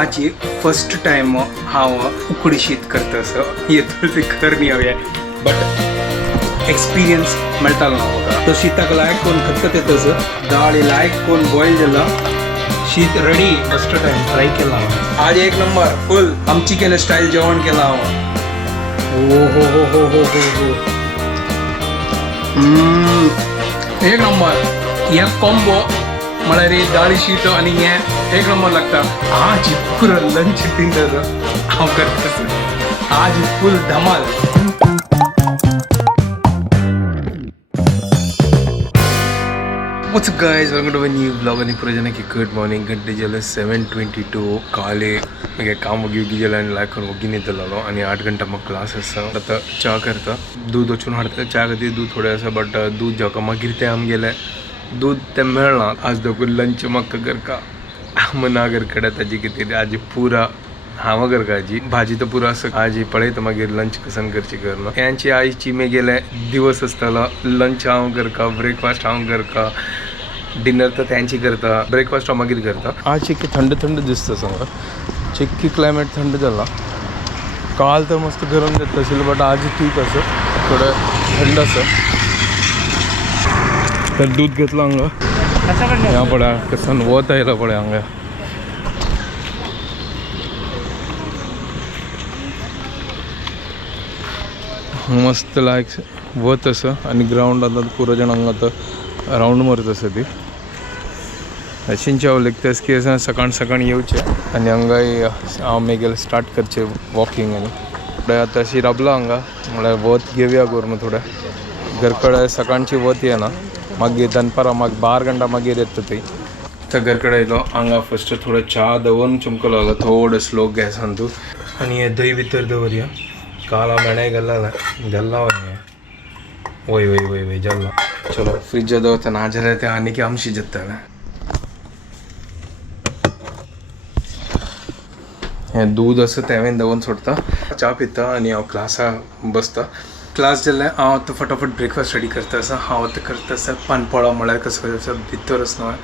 आज first time हांव उकडी शीत करता असं येतो ते करणी हवी बट एक्सपिरियन्स मेळटालो म्हाका तो शीताक लायक कोण खतखत येता असं डाळ लायक कोण बॉईल जाला शीत रेडी फर्स्ट टाइम ट्राय केला आज एक नंबर फुल आमची केलं स्टाईल जेवण केला हो हो हो हो हो हो हो एक नंबर हे कॉम्बो म्हळ्यार डाळी शीत आनी हे एक नंबर लागता आज पुरो लंच डिनर हांव करता आज फुल धमाल What's up guys, welcome to a new vlog and pura jana ki good morning gante jale 7:22 काले मगे काम होगी जले आणि लायक करून होगी नाही दलालो आणि 8 घंटा मग क्लास असा आता चहा करता दूध वचून हाडता चहा खातीर दूध थोडे आसा बट दूध जेवका मागीर ते आम गेले दूध ते मेळना आज दोग लंच म्हाका करका मना घर कडेन ताजी कितें आज पुरा हांव करका भाजी तो पुरो आसा आज पळयता मागीर लंच कसन करची करना यांची आईची मे गेले दिवस आसतालो लंच हांव करका ब्रेकफास्ट हांव करका डिनर तर त्यांची करता ब्रेकफास्ट हांव मागीर करता आज चिक्की थंड थंड दिसता सांगा चिक्की क्लायमेट थंड जाला काल तर मस्त गरम देत असेल बट आज ठीक असं थोडं थंड असं तर दूध घेतलं हांगा ह्या पळया कसन वत आयला पळया हांगा मस्त लायक वत असं आणि ग्राउंड आता पुरो जण हांगा आतां राउंड मारत आसा ती अशींचे हांव लेगतेस की असां सकाळ सकाळ येवचें आनी हांगाय हांव मागीर स्टार्ट करचें वॉकिंग आनी थोडें आतां अशी राबला हांगा म्हळ्यार वत घेवया करून थोडें घर कडेन सकाळची वत येना मागीर दनपारां मागीर 12 घंटा मागीर येता ती तर घर कडेन येयलो हांगा फस्ट थोडो च्या दवरून चमको लागलो थोडो स्लो गॅसान तूं आनी हे दही भितर दवरया काला मेणे गल्ला वय वय वय वय जल्ला चलो फ्रिज दवरता ना जाल्यार ते आनी की आमशी जत्ताले हें दूध असं तेवेन दवरून सोडता च्या पिता आनी हांव क्लासा बसता क्लास जाल्यार हांव आतां फटाफट ब्रेकफास्ट रेडी करता आसा हांव आतां करता आसा पानपळा म्हळ्यार कसो आसा भितर आसा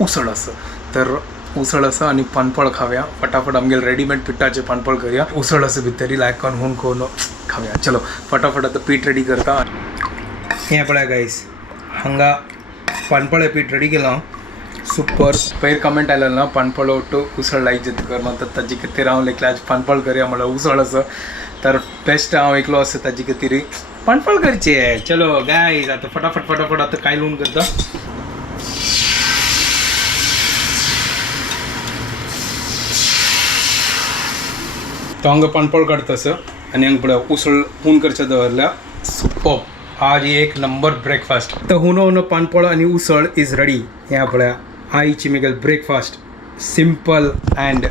उसळ आसा तर उसळ आसा आनी पानपळ खावया फटाफट आमगेले रेडीमेड पिठाचे पानपळ करया उसळ आसा भितर लायक करून हुन कोण खावया चलो फटाफट आतां पीठ रेडी करता हें पळया गायस हांगा पानपळ पीठ रेडी केलां सुपर पयर कमेंट आयलो ना पानपळ ओटू उसळ लायक जेत करना तर ताजे खातीर हांव लेखलें आज पानपळ करया म्हळ्यार उसळ आसा तर बेस्ट हांव एकलो आसा ताजे खातीर पानपळ करचे चलो गायस आतां फटाफट फटाफट आतां कायलून करता तो हांगा पानपळ काडटा सर आनी हांगा पळय उसळ हून करचें दवरल्या सुपर आज एक नंबर ब्रेकफास्ट तर हुनो हुनो पानपळ आनी उसळ इज रेडी हें पळया आईची मेगेल breakfast simple and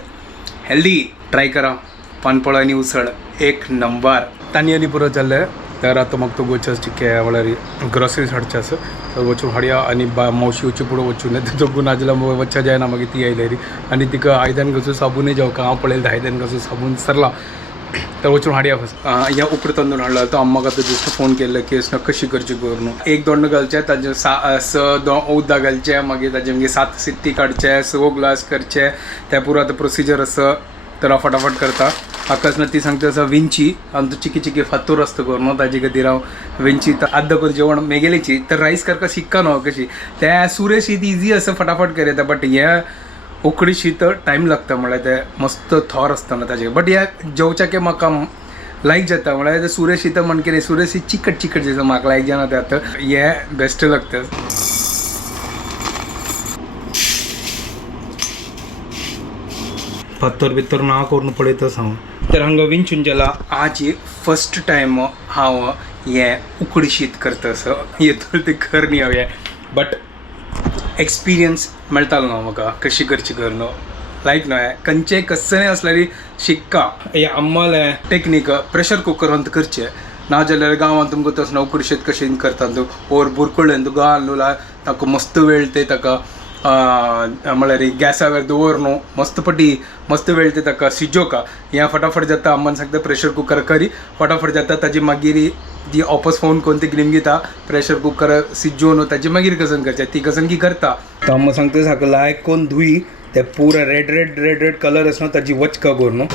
healthy try करा पानपळ आनी उसळ एक नंबर तांणी आनी पुरो जाल्ले तर आतां म्हाका तो गोचस चिक्के म्हळ्यार ग्रोसरीज हाडचें आसा तर वचून हाडया आनी मावशी वचून पुढे वचून येता तो नाजाल्यार वचचें जायना मागीर ती आयल्यारी आनी तिका आयदन घासून साबूनय जेवका हांव पळयलें आयदन घासून साबून सरला तर वचून हाडया फस्ट ह्या उकडे तांदूळ हाडला तो अम्माक आतां जस्ट फोन केल्लो की असं कशी करची करून एक दोंड घालचें ताजे उदक घालचें मागीर ताजे मागीर 7 सिट्टी काडचे 6 ग्लास करचे ते पुरो आतां प्रोसिजर आसा तर हांव फटाफट करता अकस्मात ती सांगता आसा विंची आनी तो चिकी चिकी फातूर आसता करून ताजे खातीर हांव विंची आद्द करून जेवण मेगेलेची तर रायस करपाक शिकता न्हू कशी त्या सुरे शीत इजी आसा फटाफट कर येता बट हे उकडी शीत टायम लागता म्हळ्यार ते मस्त थोर आसता ना ताजे बट ह्या जेवच्याके म्हाका लायक जाता म्हळ्यार सुरे शीत म्हण कितें सुरे शीत चिकट चिकट जेता म्हाका लायक जाना ते आतां हे बेस्ट लागता फातर भितर ना करून पळयतां हांव तर हांगा विंचून जाला आज फर्स्ट टायम हांव हे उकडी शीत करता असं येतो ते करणी हवी बट एक्सपिरियन्स मेळटालो न्हू म्हाका कशी करची करून लायक न्हू खंयचें कसलें आसल्यार शिकता हे अम्माले टेक्नीक प्रेशर कुकरांत करचें ना जाल्यार गांवांत तुमकां तसं उकडी शीत कशें करता तूं ओर बुरकुळ्ळेन तूं घाल न्हू ताका मस्त वेळ ते ताका म्हळ्यार गॅसावेर दवर न्हू मस्त वेळ ते ताका शिजोवका हें फटाफट जाता अम्मान सांगता प्रेशर कुकर करी फटाफट जाता ताजी मागीर ती ऑपस फोन करून ती ग्रीम घेता प्रेशर कुकर शिजोवन ताजी मागीर कसन करचें ती कसन की करता तो अम्मा सांगता सारको लायक कोण धुई ते पुरा रेड कलर असणं ताजी वचका करून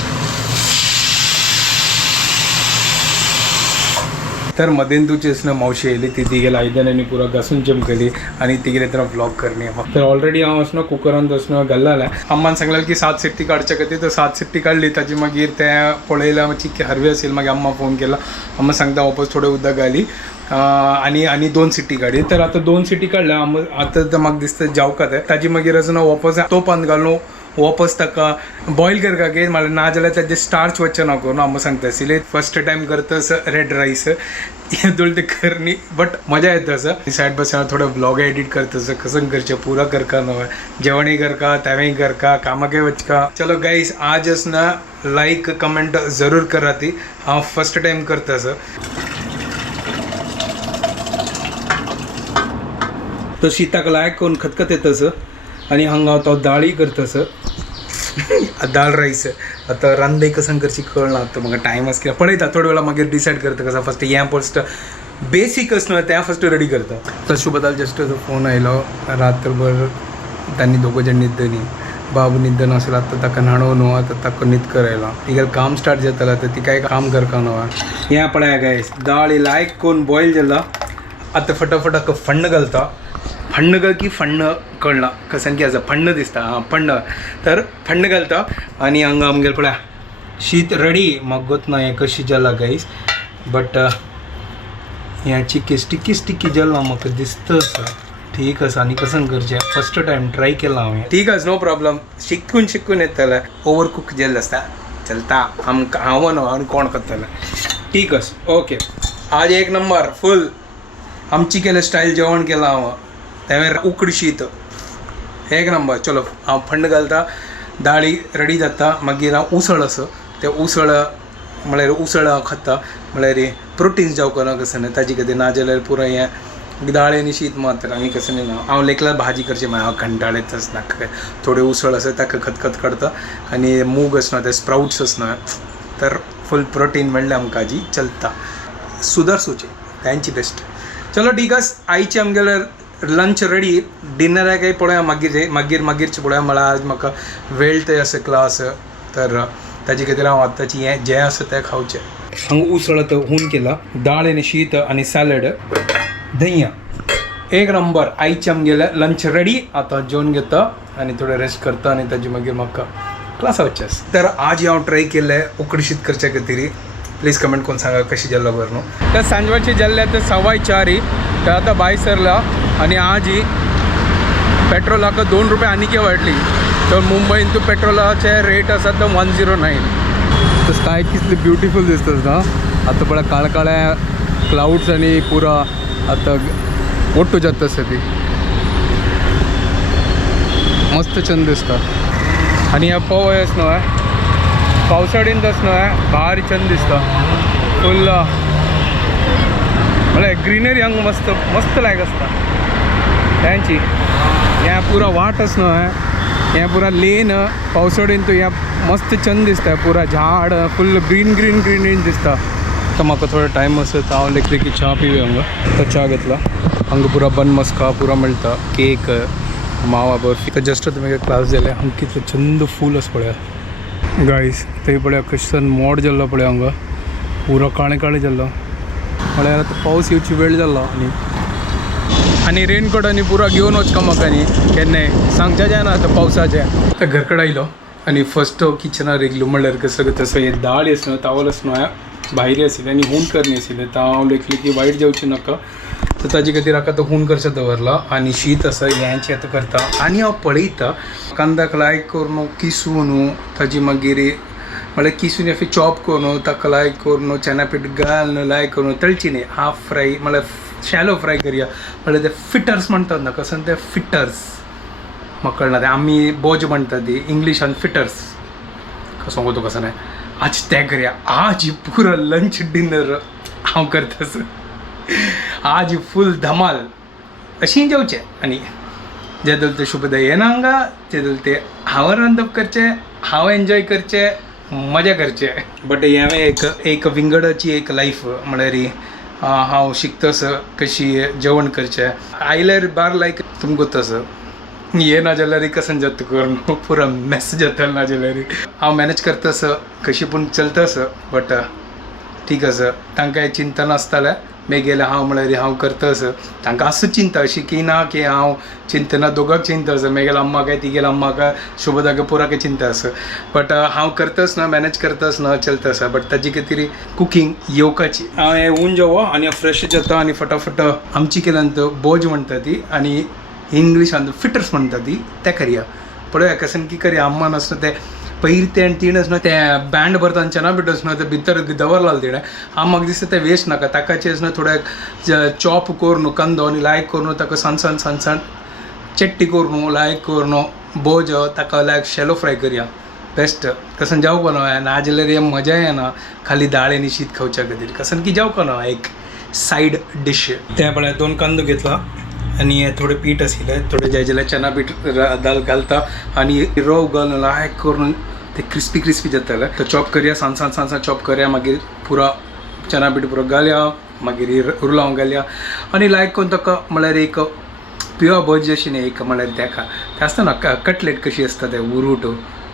तर मदेंदूची असणं मावशी येयली ती तिगेला आयदनांनी पुरा घासून चमकली आणि तिगेले तर व्लॉग करणे तर ऑलरेडी हांव असणं कुकरांत असणं घाल्लेलें अम्मान सांगलें की 7 सिट्टी काडच्या खातीर तर 7 सिट्टी काडली ताजी मागीर तें पळयल्यार मातशी हरवी आसली मागीर अम्मा फोन केला अम्मा सांगता वापस थोडें उदक घाली आनी 2 सिट्टी काडी तर आतां 2 सिट्टी काडल्या आतां तर म्हाका दिसता जावका तें ताजी मागीर असणं वापस तोपांत घालून वापस ताका बॉयल करता घे म्हळ्यार ना जाल्यार ताजें स्टार्च वचचें नको न्हू अम्मा सांगता आसली फर्स्ट टायम करतास रेड रायस येदोळ ते करनी बट मजा येता असं साइड बाय साइड थोड़ा व्लॉग एडिट करता कसं करचे पूरा करका नो जेवणी करका तवें करका कामाके वचका चलो गाइस आज ना लाइक कमेंट जरूर करा ती हाँ फर्स्ट टाइम करता तो शीताक लायक करून खतखत येतस आणि हांगा तो दाळी करतस दाल राईस आता रांदे कसं करची कळना आता म्हाका टायम आसता पळयता थोड्या वेळा मागीर डिसायड करता कसं फस्ट हें फस्ट बेसीक असणं त्या फस्ट रेडी करता तर शुभताल जस्ट फोन आयलो रात्रभर त्यांनी दोघं जण न्हिदनी बाबू न्हिद नासलो आतां ताका न्हाणो न्हू आतां ताका न्हीद करायला तिगेलें काम स्टार्ट जातालें आतां ती काय काम करका न्हू हें पळया गायस दाळ लायक करून बॉयल जाला आतां फटाफट हाका फण्ण घालता फण्ण घाल की फण्ण कळना कसन की आसा फण्ण दिसता हां फण्ण तर फण्ण घालता आनी हांगा आमगेल पळया शीत रेडी म्हाका गोत ना हें कशी जाला गायस बट हें स्टिकी जाला म्हाका दिसता ठीक आसा आनी कसन करचें फर्स्ट टायम ट्राय केला हांवें ठीक आसा नो प्रॉब्लम शिकून येतलें ओवर कुक जेल आसता चलता आमकां हांव न्हू आनी कोण करतलें ठीक आसा ओके आज 1 नंबर फूल आमची केलें स्टायल जेवण केलां हांव त्यावेळेर उकडी शीत 1 नंबर चलो हांव फण्ण घालता दाळी रेडी जाता मागीर हांव उसळ आसा ते उसळ म्हळ्यार उसळ हांव खाता म्हळ्यार प्रोटीन्स जावं ना कसं न्ही ताजे खातीर ना जाल्यार पुरो हें दाळ आनी शीत मात आनी कसं न्ही हांव लेकला भाजी करचें म्हळ्यार हांव कंटाळेतच नाका थोडे उसळ आसा ताका खतखत काडता आनी मूग आसना ते स्प्राउट्स आसना तर फूल प्रोटीन मेळ्ळें आमकां हाजी चलता सुदारसूचें तांची बेस्ट चलो ठीक आसा आयची आमगेले लंच रेडी डिनराक पळोवया मागीरचे पळोवया म्हळ्यार आज म्हाका वेळ ते आसा क्लास तर ताजे खातीर हांव आतांची हें जें आसा तें खावचें हांगा उसळ आतां हून केला दाळ आनी शीत आनी सॅलड दह्या 1 नंबर आयचे आमगेलें लंच रेडी आतां जेवन घेता आनी थोडें रेस्ट करता आनी ताजे मागीर म्हाका क्लासा वचचें आसा तर आज हांव ट्राय केलें उकडी शीत करचे खातीर प्लीज कमेंट करून सांगा कशी जाल्लो बरं न्हू तर सांजवाचे जाल्ले आतां 4:15 तर आतां भायर सरला आनी आज ही पेट्रोलाक 2 रुपया आनीक वाडली तर मुंबईन तूं पेट्रोलाचे रेट आसा तो 109 तर स्काय कितली ब्युटिफूल दिसता ना आतां पळय काळकाळ्या क्लाउड्स आनी पुरा आतां ओट्टू जाता आसा ती मस्त छंद दिसता आनी ह्या पवय आस न्हय पावसाळींत आस न्हय भारी छंद दिसता फुल म्हळ्यार ग्रीनरी हांगा मस्त मस्त लायक आसता तांची हें पुरा वाट आस न्हय हें पुरा लेन पावसाळीन तूं हें मस्त छंद दिसता पुरा झाड फुल ग्रीन दिसता तर म्हाका थोडो टायम आसा हांव लेकली की च्या पिवी हांगा तो च्या घेतला हांगा पुरा बन मस्का पुरा मेळटा केक मावा बर्फी तर जस्ट तुमगे क्लास जाले हांगा कितलें छंद फूल आसा पळया गायस थंय पळया कशें मोड जाल्लो पळया हांगा पुरो काळें जाल्लो म्हळ्यार आतां पावस येवची वेळ जाल्लो आनी रेनकोट आनी पुरो घेवन वचका म्हाका न्ही केन्नाय सांगचें जायना आतां पावसाचें तर घरा कडेन आयलो आनी फस्ट किचनार येयलो म्हणल्यार कसो तसो हे दाळ आसना तावल आसना भायरी आशिल्ली आनी हून करनी आशिल्लें तर हांव लेखली की वायट जावची नाका तर ताजे खातीर हाका तो हून करचें दवरला आनी शीत आसा हेंचें आतां करता आनी हांव पळयता कांद्याक लायक करून किसून ताजी मागीर म्हळ्यार किसून एफी चॉप करून ताका लायक करून चना पीठ घालून लायक करून तळची न्ही हाफ फ्राय म्हळ्यार शॅलो फ्राय करया म्हळ्यार ते फिटर्स म्हणटात ना कसं ते फिटर्स म्हाका कळना ते आमी बोज म्हणटा ती इंग्लिशान फिटर्स कसो गो तो कसो न्हय आज तें करया आज पुरो लंच डिनर हांव करतास आज फूल धमाल अशी जेवचें आनी जे दल ते शुभदय येना हांगा ते दल ते हांव रांदप करचें हांव एन्जॉय करचें मजा करचें बट हांवें एक विंगडाची एक लायफ म्हळ्यार हांव शिकतास कशी जेवण करचें आयल्यार बार लायक तुमकां तसं ये ना जाल्यार कसन जाता करून पुरा मेस जाता ना जाल्यार हांव मॅनेज करतास कशी पूण चलतास बट ठीक आसा तांकां चिंता नासतालें मेगेले हांव म्हळ्यार हांव करतास तांकां आसूं चिंता अशी की ना की हांव चिंतना दोगांक चिंता आसा मेगेल्या अम्माक तिगेल्या अम्माक शुभदाक पुराक चिंता आसा बट हांव करतास ना मॅनेज करतास ना चलता आसा बट ताजी कितें तरी कुकींग येवपाची हांव हें ऊन जेवो आनी फ्रेश जाता आनी फटाफट आमची केल्यान बोज म्हणटा ती आनी इंग्लिशान फिटर्स म्हणटा ती ते करया पळय कसन की करया अम्मान आसता ते पयर ते तिणस न्हू तें बँड भरतांचेना बिटस न्हू ते भितर दवरलां तिणें हांव म्हाका दिसता तें वेस्ट नाका ताकाचेर न्हू थोडे चॉप कोर न्हू कांदो आनी लायक कोर न्हू ताका सान चेट्टी कोर न्हू लायक कोर न्हू बोज ताका लायक शॅलो फ्राय करया बेस्ट कसन जावपा न्हू ना जाल्यार हें मजा येना खाली दाळ आनी शीत खावच्या खातीर कसन की जावपा न्हू एक सायड डिश त्या पळय 2 कांदो घेतला आनी हे थोडे पीठ आशिल्लें थोडे जाय जाल्यार चना पीठ दाल घालता आनी रव घालून लायक करून ते क्रिस्पी जाताले तो चॉप करया सान चॉप करया मागीर पुरो चना पीठ पुरो घालया मागीर उरलां घालया आनी लायक करून ताका म्हळ्यार एक प्युअर भजी अशी न्ही एक म्हळ्यार तेका ते आसता ना कटलेट कशी आसता ते उरूट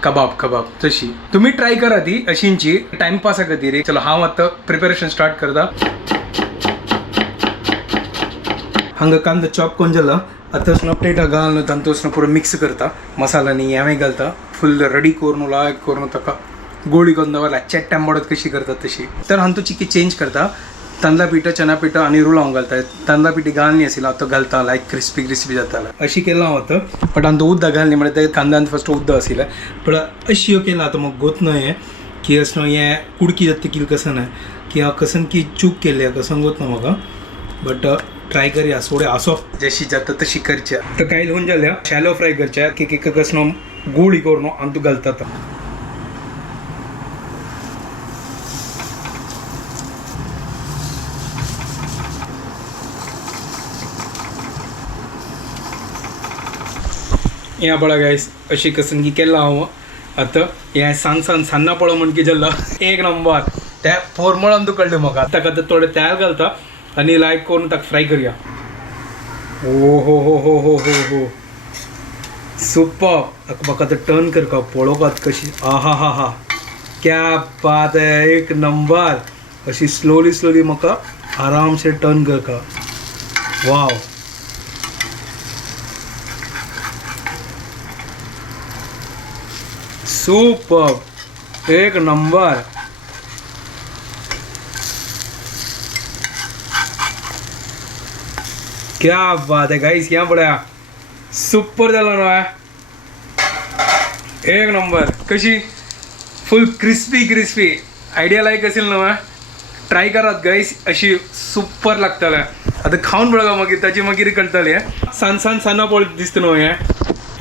कबाब तशी तुमी ट्राय करा ती अशींची टायमपासा खातीर चलो हांव आतां प्रिपेरेशन स्टार्ट करता हांगा कांदो चॉप करून जाला आतां असो प्लेटा घालून तांतून पुरो मिक्स करता मसालांनी हें घालता फुल रेडी करून लायक करून ताका गोळी करून दवरला चेट्ट्या मोडत कशी करता तशी तर हांव तो चिकी चेंज करता तांदळा पिठो चना पिठो आनी रुलां हांव घालता तांदळा पिठी घालनी आशिल्लो हांव तो घालता लायक क्रिस्पी जातालो अशी केला हांव आतां बट हांव तो उद्दा घालनी म्हळ्यार ते कांद्यान फस्ट उद्दा आशिल्लें पण अशी केला आतां म्हाका गोत न्हय हें की असो हें कुडकी जाता की कसन आहे की हांव कसन की चूक केली कसन गोत ना म्हाका बट ट्राय करया सोडे आसो जशी जाता तशी करच्या तर काही होऊन जाल्या शॅलो फ्राय करच्या की कसनो गोळी करून आनी तू घालता या बळा गायस अशी कसन की केला हांव आतां हें सान्ना पळो म्हण की जाल्लो एक नंबर त्या फोर्मळान तूं कळ्ळें म्हाका ताका आतां थोडे तेल घालता आनी लायक करून ताका फ्राय करया ओ हो सुपर म्हाका आतां टर्न करता पळोवपाक कशी हा क्या बात है एक नंबर अशी स्लोली म्हाका आराम से टर्न करता वाव सुपर एक नंबर क्या बात है गाइस यहाँ बड़ा सुपर झाला ना एक नंबर कशी फुल क्रिस्पी आयडिया लायक असेल ना ट्राय करात गाइस अशी सुपर लागतले आता खाऊन बघा मागीर ताची मागीर कळटली सान्ना पळत दिसता न्हू हें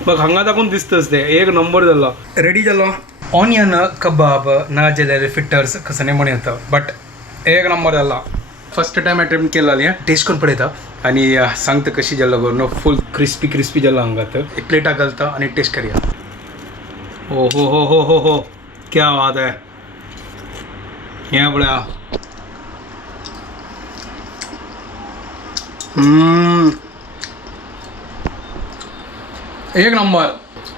बघ हांगा दाखवून दिसतच ते एक नंबर जालो रेडी जालो ऑनियन कबाब ना जाल्यार फिटर्स कसं नाही म्हणून येतं बट एक नंबर जाला फर्स्ट टाइम अटेम्प्ट केला टेस्ट करून पळयता आनी सांगता कशी जाल्लो करून फुल क्रिस्पी जाल्लो हांगा एक प्लेटा घालता आनी टेस्ट करया ओ हो क्या बात है हें बळ्या एक नंबर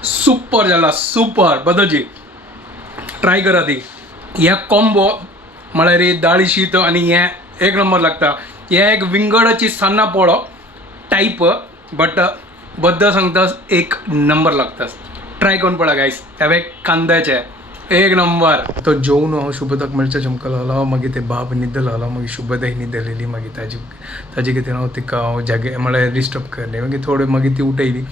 सुपर जाला सुपर बदलची ट्राय करा ती हे कॉम्बो म्हळ्यार दाळी शीत आनी हें एक नंबर लागता हे एक विंगडाची सान्ना पोळो टाईप बट बद्दल सांगता एक नंबर लागता ट्राय करून पळा गायस हे कांद्याचे एक नंबर तो जेवून हांव शुभदाक मिरच्या चमकलो आलो मागीर ते बाब न्हिदलो आलो मागीर शुभदाय न्हिदलेली मागीर ताजी कितें हांव तिका हांव जागे म्हळ्यार डिस्टर्ब करलें मागीर थोडे मागीर ती उठयली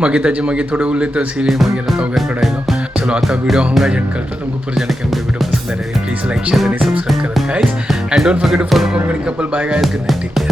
मागीर ताजी मागीर थोडे उलयत आशिल्ली मागीर आतां घरा कडेन आयलो चलो आतां व्हिडिओ हांगा एंड करता तुमकां पुरच्यांनी केन्ना व्हिडिओ पसंद आयले प्लीज लायक शेअर आनी सबस्क्राईब करात guys and don't forget to follow couple bye guys good night take care